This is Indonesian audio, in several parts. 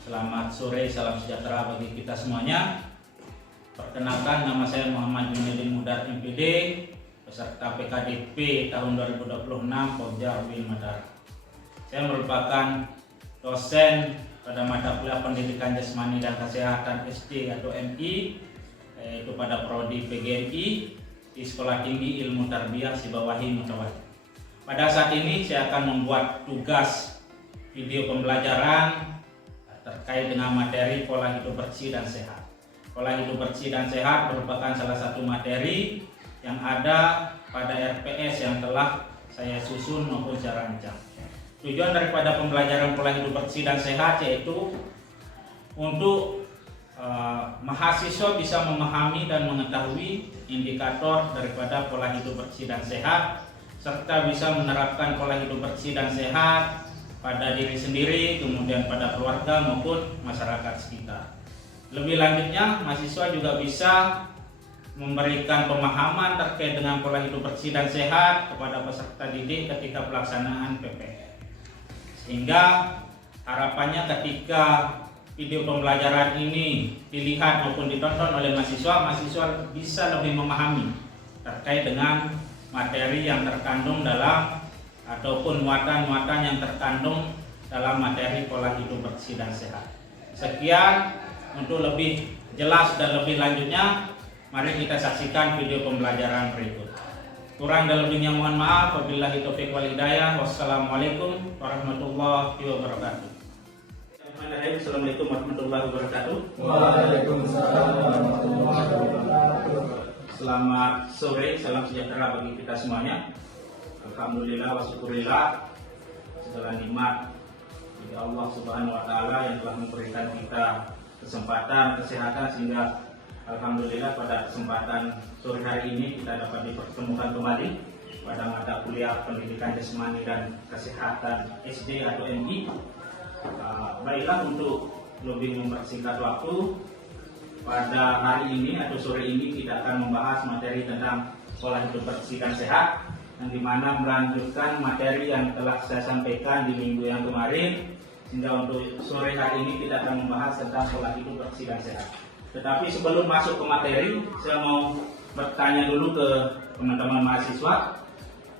Selamat sore, salam sejahtera bagi kita semuanya. Perkenalkan, nama saya Muhammad Junedin Mudar MPD, peserta PKDP tahun 2026 Pokja UIN Madar. Saya merupakan dosen pada mata kuliah Pendidikan Jasmani dan Kesehatan SD atau MI, yaitu pada prodi PGMI di Sekolah Tinggi Ilmu Tarbiyah Sibawahi Mutawati. Pada saat ini saya akan membuat tugas video pembelajaran terkait dengan materi pola hidup bersih dan sehat. Pola hidup bersih dan sehat merupakan salah satu materi yang ada pada RPS yang telah saya susun maupun saya rancang. Tujuan daripada pembelajaran pola hidup bersih dan sehat yaitu untuk mahasiswa bisa memahami dan mengetahui indikator daripada pola hidup bersih dan sehat, serta bisa menerapkan pola hidup bersih dan sehat pada diri sendiri, kemudian pada keluarga maupun masyarakat sekitar. Lebih lanjutnya, mahasiswa juga bisa memberikan pemahaman terkait dengan pola hidup bersih dan sehat kepada peserta didik ketika pelaksanaan PPR. Sehingga harapannya ketika video pembelajaran ini dilihat maupun ditonton oleh mahasiswa bisa lebih memahami terkait dengan materi yang terkandung dalam ataupun muatan-muatan yang terkandung dalam materi pola hidup bersih dan sehat. Sekian, untuk lebih jelas dan lebih lanjutnya, mari kita saksikan video pembelajaran berikut. Kurang dan lebihnya mohon maaf. Wabillahi taufiq wal hidayah. Wassalamualaikum warahmatullahi wabarakatuh. Assalamualaikum warahmatullahi wabarakatuh. Waalaikumsalam warahmatullahi wabarakatuh. Selamat sore, salam sejahtera bagi kita semuanya. Alhamdulillah wa syukurillah, segala nikmat dari Allah Subhanahu wa taala yang telah memberikan kita kesempatan kesehatan sehingga alhamdulillah pada kesempatan sore hari ini kita dapat dipertemukan kembali pada mata kuliah Pendidikan Jasmani dan Kesehatan SD atau MI. Baiklah, untuk lebih mempersingkat waktu, pada hari ini atau sore ini kita akan membahas materi tentang pola hidup bersih dan sehat, yang dimana melanjutkan materi yang telah saya sampaikan di minggu yang kemarin. Sehingga untuk sore hari ini kita akan membahas tentang pola hidup bersih dan sehat. Tetapi sebelum masuk ke materi, saya mau bertanya dulu ke teman-teman mahasiswa,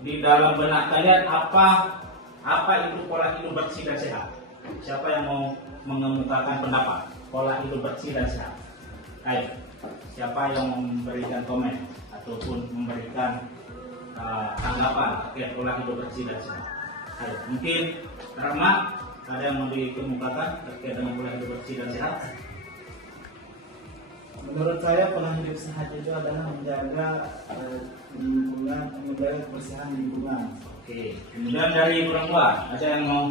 di dalam benak kalian apa itu pola hidup bersih dan sehat? Siapa yang mau mengemukakan pendapat pola hidup bersih dan sehat? Ayo, siapa yang memberikan komen ataupun memberikan tanggapan terkait pola hidup bersih dan sehat? Ayo, mungkin Rahmat ada yang mau dikemukakan terkait dengan pola hidup bersih dan sehat? Menurut saya pola hidup sehat itu adalah menjaga lingkungan, menjaga kebersihan lingkungan. Oke, kemudian dari perempuan ada yang mau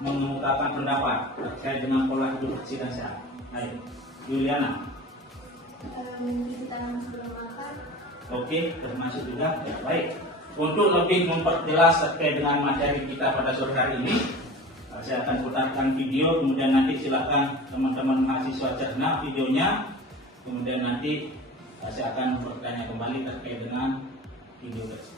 mengemukakan pendapat terkait dengan pola hidup bersih dan sehat? Ayo, Yuliana. Cuci tangan sebelum makan. Oke, termasuk juga. Ya, baik. Untuk lebih memperjelas terkait dengan materi kita pada sore hari ini, saya akan putarkan video, kemudian nanti silakan teman-teman mahasiswa cerna videonya, kemudian nanti saya akan bertanya kembali terkait dengan video tersebut.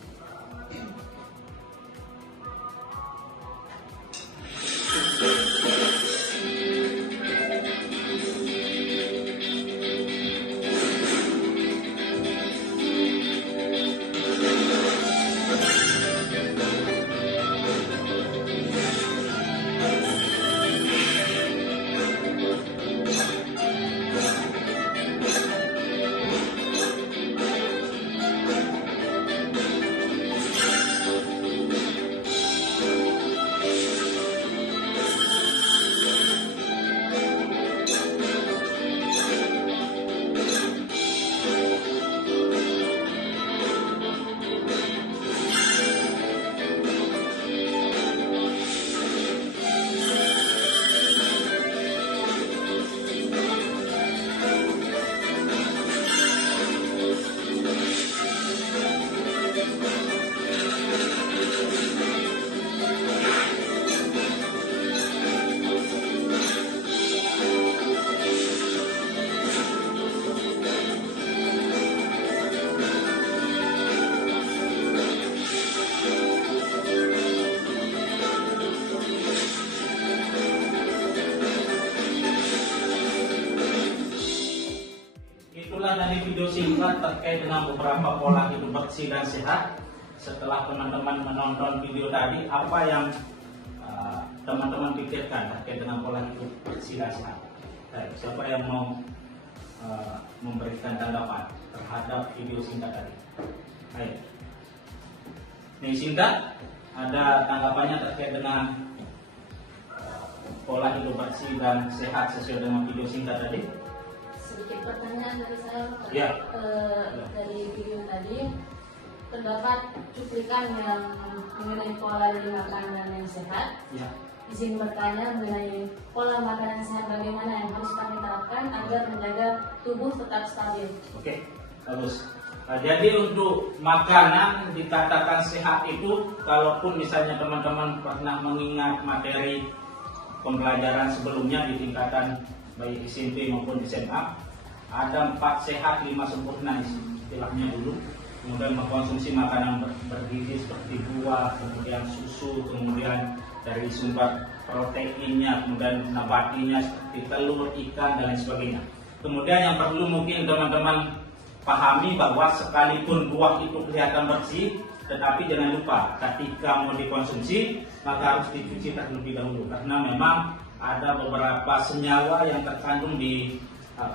Sinta tadi video singkat terkait dengan beberapa pola hidup bersih dan sehat. Setelah teman-teman menonton video tadi, apa yang teman-teman pikirkan terkait dengan pola hidup bersih dan sehat? Baik, siapa yang mau memberikan tanggapan terhadap video singkat tadi? Ayo. Nih Sinta, ada tanggapannya terkait dengan pola hidup bersih dan sehat sesuai dengan video singkat tadi? Sedikit pertanyaan dari saya, Pak. Ya. Dari video tadi terdapat cuplikan yang mengenai pola makanan yang sehat. Ya. Izin bertanya mengenai pola makanan sehat, bagaimana yang harus kami terapkan agar menjaga tubuh tetap stabil. Oke, bagus. Jadi untuk makanan dikatakan sehat itu, kalaupun misalnya teman-teman pernah mengingat materi pembelajaran sebelumnya di tingkatan baik SMP maupun SMA, ada 4 sehat 5 sempurna istilahnya dulu. Kemudian mengkonsumsi makanan bergizi seperti buah, kemudian susu, kemudian dari sumber proteinnya, kemudian nabatinya seperti telur, ikan, dan lain sebagainya. Kemudian yang perlu mungkin teman-teman pahami bahwa sekalipun buah itu kelihatan bersih, tetapi jangan lupa ketika mau dikonsumsi maka harus dicuci terlebih dahulu, karena memang ada beberapa senyawa yang terkandung di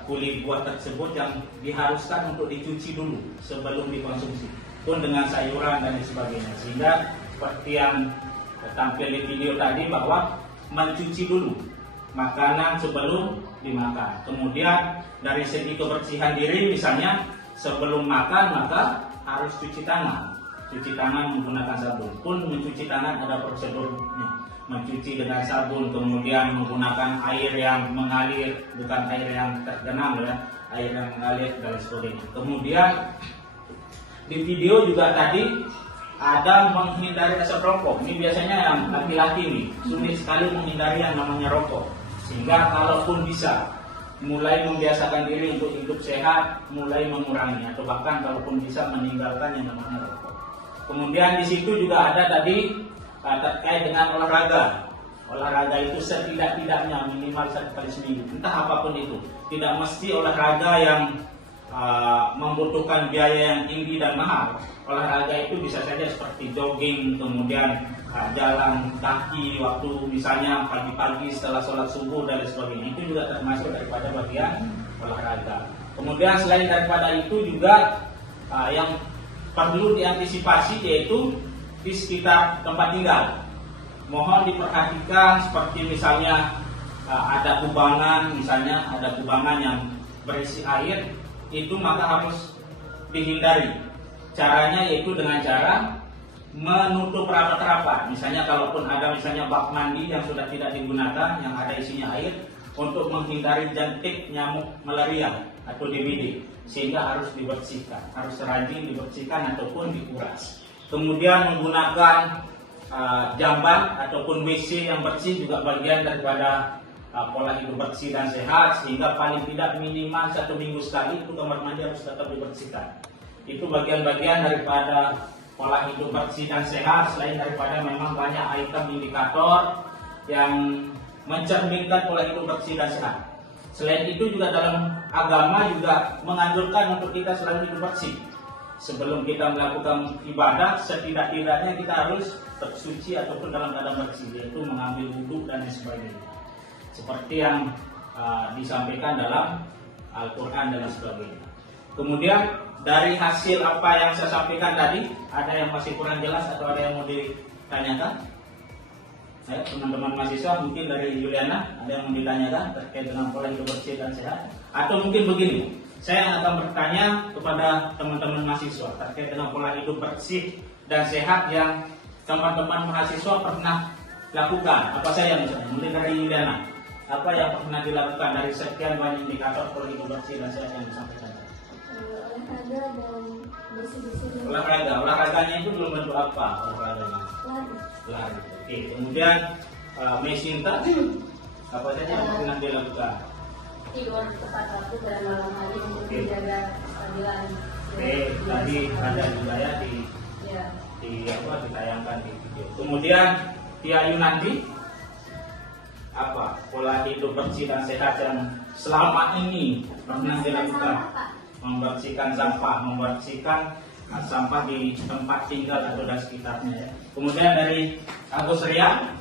kulit buah tersebut yang diharuskan untuk dicuci dulu sebelum dikonsumsi, pun dengan sayuran dan sebagainya. Sehingga seperti yang tampil di video tadi bahwa mencuci dulu makanan sebelum dimakan. Kemudian dari segi kebersihan diri, misalnya sebelum makan maka harus cuci tangan. Cuci tangan menggunakan sabun. Pun mencuci tangan ada prosedurnya. Mencuci dengan sabun, kemudian menggunakan air yang mengalir, bukan air yang tergenang ya, air yang mengalir dan sebagainya. Kemudian di video juga tadi ada menghindari asap rokok. Ini biasanya yang laki-laki nih sulit sekali menghindari yang namanya rokok. Sehingga kalaupun bisa mulai membiasakan diri untuk hidup sehat, mulai mengurangi atau bahkan kalaupun bisa meninggalkan yang namanya rokok. Kemudian di situ juga ada tadi terkait dengan olahraga. Olahraga itu setidak-tidaknya minimal 1 kali seminggu, entah apapun itu. Tidak mesti olahraga yang membutuhkan biaya yang tinggi dan mahal. Olahraga itu bisa saja seperti jogging, kemudian jalan kaki waktu misalnya pagi-pagi setelah sholat subuh dan sebagainya. Itu juga termasuk daripada bagian olahraga. Kemudian selain daripada itu juga yang perlu diantisipasi yaitu di sekitar tempat tinggal. Mohon diperhatikan seperti misalnya ada kubangan, misalnya ada kubangan yang berisi air, itu maka harus dihindari. Caranya yaitu dengan cara menutup rapat-rapat. Misalnya kalaupun ada misalnya bak mandi yang sudah tidak digunakan, yang ada isinya air, untuk menghindari jentik nyamuk malaria atau DBD, sehingga harus dibersihkan, harus rajin dibersihkan ataupun dikuras. Kemudian menggunakan jamban ataupun WC yang bersih juga bagian daripada pola hidup bersih dan sehat, sehingga paling tidak minimal 1 minggu sekali itu kamar mandi harus tetap dibersihkan. Itu bagian-bagian daripada pola hidup bersih dan sehat, selain daripada memang banyak item indikator yang mencerminkan pola hidup bersih dan sehat. Selain itu juga dalam agama juga menganjurkan untuk kita selalu hidup bersih. Sebelum kita melakukan ibadah, setidak-tidaknya kita harus tersuci ataupun dalam keadaan bersih, yaitu mengambil wudhu dan sebagainya. Seperti yang disampaikan dalam Al-Quran dan sebagainya. Kemudian dari hasil apa yang saya sampaikan tadi, ada yang masih kurang jelas atau ada yang mau ditanyakan? Saya, teman-teman mahasiswa, mungkin dari Juliana ada yang mau ditanyakan terkait dengan pola hidup bersih dan sehat? Atau mungkin begini, saya akan bertanya kepada teman-teman mahasiswa terkait dengan pola hidup bersih dan sehat yang teman-teman mahasiswa pernah lakukan. Apa saja misalnya? Mungkin dari Juliana, apa yang pernah dilakukan dari sekian banyak indikator pola hidup bersih dan sehat yang disampaikan? Olahraga dan bersih-bersih. Olahraganya itu belum bentuk apa olahraganya? Lari. Oke. Kemudian Mesinta, apa saja yang pernah dilakukan? Tidur tepat waktu dan malam hari untuk menjaga kestabilan. Oke, tadi ada juga ya ditayangkan di video. Kemudian Tia Yunandi, apa pola hidup bersih dan sehat yang selama ini pernah dilakukan? membersihkan sampah di tempat tinggal atau dan sekitarnya ya. Kemudian dari Agus Rian,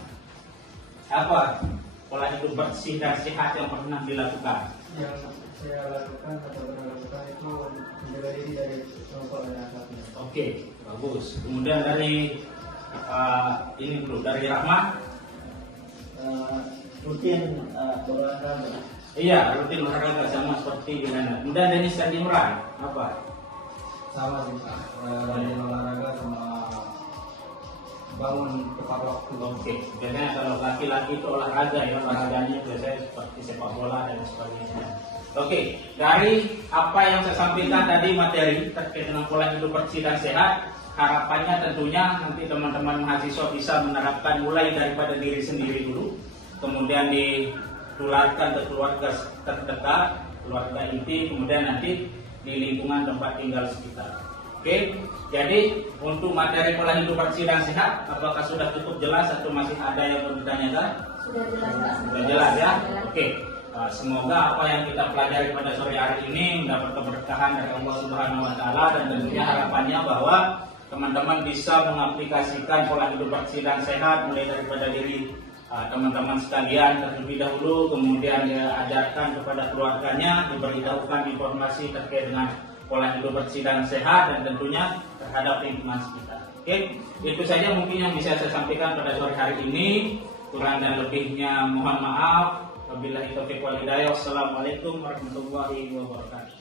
apa pola hidup bersih dan sehat yang pernah dilakukan? Yang saya lakukan atau pernah lakukan itu menjaga diri dari rokok dan asapnya. Oke, bagus. Kemudian dari ini dulu dari Rahmat. Rutin berolahraga. Iya, rutin olahraga sama seperti Gimana. Kemudian Denis dan Imran, apa? Sama sih Pak, rajin olahraga sama bangun tepat waktu. Oke, biasanya kalau laki-laki itu olahraga ya, olahraganya biasanya seperti sepak bola dan sebagainya. Oke, dari apa yang saya sampaikan tadi materi terkait dengan pola hidup bersih dan sehat, harapannya tentunya nanti teman-teman mahasiswa bisa menerapkan mulai daripada diri sendiri dulu, kemudian ditularkan ke keluarga terdekat, keluarga inti, kemudian nanti di lingkungan tempat tinggal sekitar. Oke, jadi untuk materi pola hidup bersih dan sehat, apakah sudah cukup jelas atau masih ada yang perlu ditanyakan? Sudah jelas Pak. Sudah jelas ya? Oke. Semoga apa yang kita pelajari pada sore hari ini mendapat keberkahan dari Allah Subhanahu wa taala, dan tentunya harapannya bahwa teman-teman bisa mengaplikasikan pola hidup bersih dan sehat mulai daripada diri teman-teman sekalian terlebih dahulu, kemudian diajarkan kepada keluarganya, diberitahukan informasi terkait dengan pola hidup bersih dan sehat, dan tentunya terhadap lingkungan sekitar. Oke, itu saja mungkin yang bisa saya sampaikan pada sore hari ini. Kurang dan lebihnya mohon maaf. Wabillahi taufiq wal hidayah. Wassalamualaikum warahmatullahi wabarakatuh.